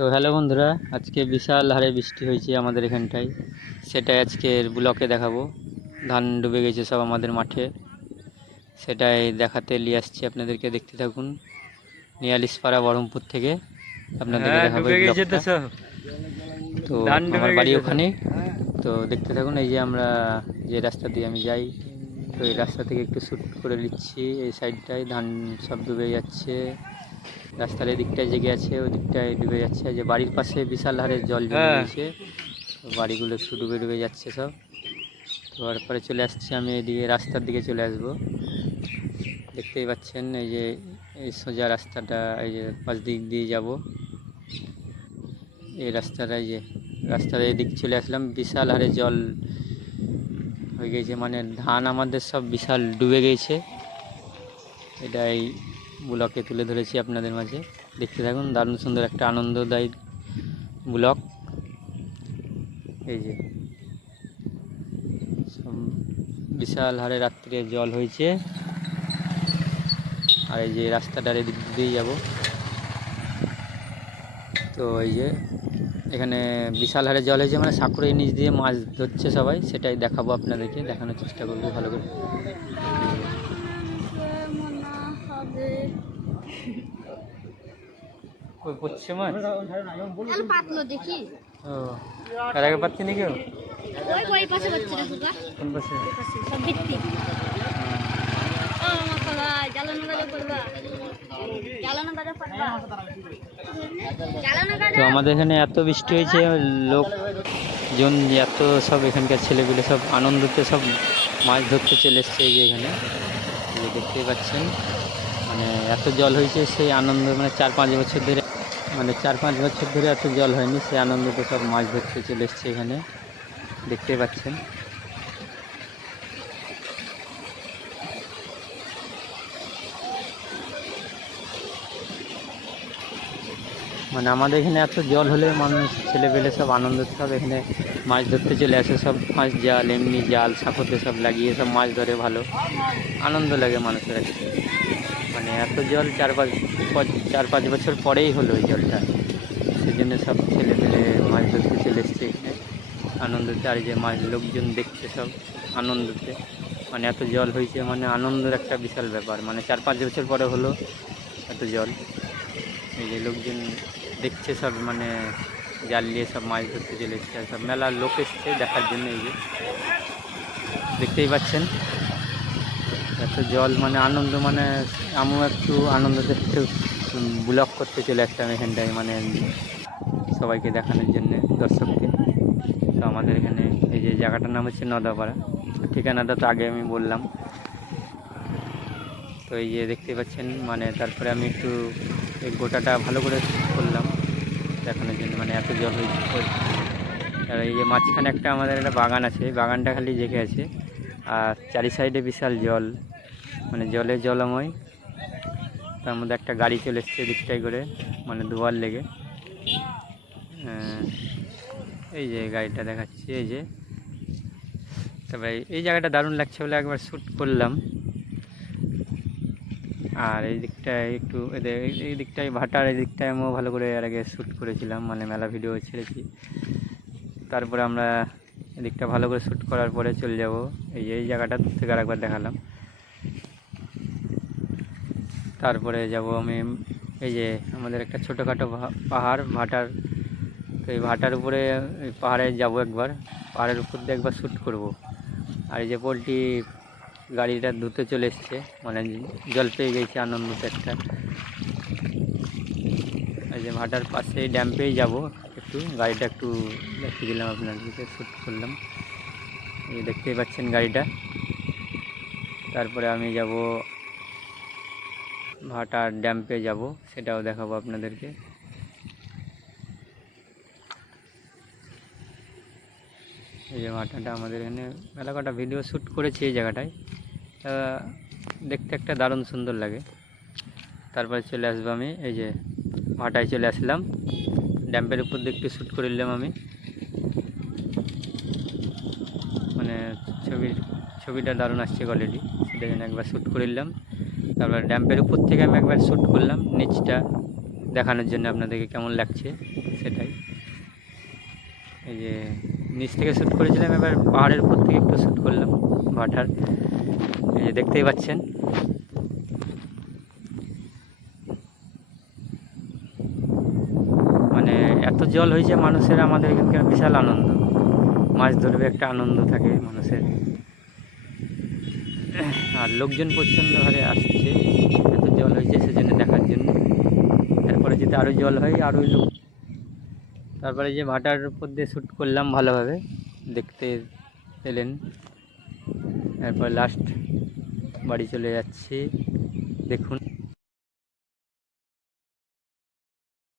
তো হ্যালো বন্ধুরা, আজকে বিশাল হারে বৃষ্টি হয়েছে আমাদের এখানটায়। সেটাই আজকের ব্লকে দেখাবো। ধান ডুবে গেছে সব আমাদের মাঠে, সেটাই দেখাতে নিয়ে আসছি আপনাদেরকে। দেখতে থাকুন। নিয়ালিশপাড়া বহরমপুর থেকে আপনাদেরকে দেখাবো ডুবে এই গেছে তো ব্লকটা। সব তো ধান ডুবে আমার বাড়ি গেছে ওখানে। তো দেখতে থাকুন। এই যে আমরা যে রাস্তা দিয়ে আমি যাই, তো এই রাস্তা থেকে একটু শ্যুট করে নিচ্ছি। এই সাইডটায় ধান সব ডুবে যাচ্ছে, রাস্তার এই দিকটায় জেগে আছে, ওই দিকটায় ডুবে যাচ্ছে। যে বাড়ির পাশে বিশাল হারে জল জমে হ্যাঁ। গেছে, তো বাড়িগুলো একটু ডুবে ডুবে যাচ্ছে সব। তো তারপরে চলে আসছি আমি এদিকে, রাস্তার দিকে চলে আসব। দেখতেই পাচ্ছেন এই যে এই সোজা রাস্তাটা, এই যে পাশ দিক দিয়ে যাব। এই রাস্তাটা, এই যে রাস্তার এই দিক চলে আসলাম। বিশাল হারে জল হয়ে গেছে, মানে ধান আমাদের সব বিশাল ডুবে গেছে। এটাই ব্লকে তুলে ধরেছি আপনাদের মাঝে। দেখতে থাকুন। দারুণ সুন্দর একটা আনন্দদায়ী ব্লক। এই যে সব বিশাল হারে রাত্রে জল হয়েছে। আর এই যে রাস্তাটার এদিক দিয়েই যাব। তো এই যে এখানে বিশাল হারে জল হয়েছে, মানে সাঁকুড়ের নিচ দিয়ে মাছ ধরছে সবাই, সেটাই দেখাবো আপনাদেরকে, দেখানোর চেষ্টা করবো ভালো করে। কই পড়ছে মাছ? পাতলো দেখি। ও, তার আগে পাচ্ছি না কেউ? ওই পাশে পাচ্ছে না দুগা। কোন পাশে? সব বিত্তি। ও মাকলা জ্বালানো গাজা করবা। জ্বালানো গাজা করবা। জ্বালানো গাজা। তো আমাদের এখানে এত বৃষ্টি হয়েছে, লোকজন এত সব এখানকার ছেলেগুলো সব আনন্দতে সব মাছ ধরতে চলে এসছে। এই যে এখানে এই যে দেখতেই পাচ্ছেন, মানে এত জল হয়েছে সেই আনন্দ, মানে 4-5 বছর ধরে, মানে 4-5 বছর ধরে এত জল হয়নি, সেই আনন্দতে সব মাছ ধরতে চলে এসছে এখানে। দেখতেই পাচ্ছেন। মানে আমাদের এখানে এত জল হলে মানুষ ছেলেপেলে সব আনন্দ, সব এখানে মাছ ধরতে চলে আসে। সব মাছ জাল, এমনি জাল সাঁকোতে সব লাগিয়ে সব মাছ ধরে, ভালো আনন্দ লাগে মানুষের কাছে। মানে এত জল 4-5 বছর পরেই হলো এই জলটা, সেই জন্য সব ছেলেপেলে মাছ ধরতে চলে এসছে এখানে আনন্দতে। আর যে মাছ লোকজন দেখছে সব আনন্দতে, মানে এত জল হয়েছে, মানে আনন্দের একটা বিশাল ব্যাপার। মানে 4-5 বছর পরে হলো এত জল। এই যে লোকজন দেখছে সব, মানে জাল নিয়ে সব মাছ ধরতে চলে এসছে, আর সব মেলার লোক এসছে দেখার জন্য। এই যে দেখতেই পাচ্ছেন এত জল, মানে আনন্দ, মানে আমিও একটু আনন্দতে একটু ব্লগ করতে চলে আসতাম এখানটায়, মানে সবাইকে দেখানোর জন্য, দর্শককে। তো আমাদের এখানে এই যে জায়গাটার নাম হচ্ছে নদাপাড়া। ঠিকানাটা তো আগে আমি বললাম। তো এই যে দেখতে পাচ্ছেন, মানে তারপরে আমি একটু এই গোটাটা ভালো করে করলাম দেখানোর জন্য, মানে এত জল হয়েছে। আর এই যে মাঝখানে একটা আমাদের একটা বাগান আছে, বাগানটা খালি জেগে আছে, আর চারি সাইডে বিশাল জল, মানে জলে জলময়। তার মধ্যে একটা গাড়ি চলে এসছে দিকটাই করে, মানে ধোয়ার লেগে। এই যে গাড়িটা দেখাচ্ছি, এই যে। তারপরে এই জায়গাটা দারুণ লাগছে বলে একবার শ্যুট করলাম। আর এই দিকটায় একটু এই দিকটায় ভাটার এই দিকটায় আমিও ভালো করে এর আগে শ্যুট করেছিলাম, মানে মেলা ভিডিও ছেড়েছি। তারপরে আমরা এদিকটা ভালো করে শ্যুট করার পরে চলে যাব এই যে এই জায়গাটা থেকে আরেকবার দেখালাম। তারপরে যাব আমি এই যে আমাদের একটা ছোটোখাটো পাহাড়, ভাটার। তো এই ভাটার উপরে, পাহাড়ে যাব একবার, পাহাড়ের উপর দিয়ে একবার শ্যুট করব। আর এই যে পোলট্রি গাড়িটা ধুতে চলে এসছে, মানে জল পেয়ে গেছে আনন্দতে একটা। এই যে ভাটার পাশে ড্যাম পেয়ে যাব, একটু গাড়িটা একটু দেখিয়ে দিলাম আপনাদেরকে, শ্যুট করলাম। এই দেখতেই পাচ্ছেন গাড়িটা। তারপরে আমি যাব ভাটার ড্যাম্পে যাব, সেটাও দেখাবো আপনাদেরকে। এই যে ভাটাটা আমাদের এখানে মেলা কটা ভিডিও শ্যুট করেছি এই জায়গাটায়, দেখতে একটা দারুণ সুন্দর লাগে। তারপরে চলে আসবো আমি এই যে ভাটায় চলে আসলাম, ড্যাম্পের উপর দিয়ে একটু শ্যুট করে নিলাম আমি, মানে ছবিটা দারুণ আসছে কোয়ালিটি, সেটা জন্য একবার শ্যুট করে নিলাম। তারপর ড্যাম্পের উপর থেকে আমি একবার শ্যুট করলাম নিচটা, দেখানোর জন্য আপনাদেরকে কেমন লাগছে সেটাই। এই যে নিচ থেকে শ্যুট করেছিলাম, এবার পাহাড়ের উপর থেকে একটু শ্যুট করলাম ভাটার। এই যে দেখতেই পাচ্ছেন মানে এত জল হয়েছে মানুষের, আমাদের এখানকার বিশাল আনন্দ, মাছ ধরবে একটা আনন্দ থাকে মানুষের। আর লোকজন প্রচণ্ড হারে আসছে, এত জল হয়েছে সেজন্য দেখার জন্য। এরপরে যদি আরও জল হয় আরও লোক। তারপরে যে ভাটার উপর দিয়ে শ্যুট করলাম ভালোভাবে, দেখতে এলেন। এরপর লাস্ট বাড়ি চলে যাচ্ছি, দেখুন।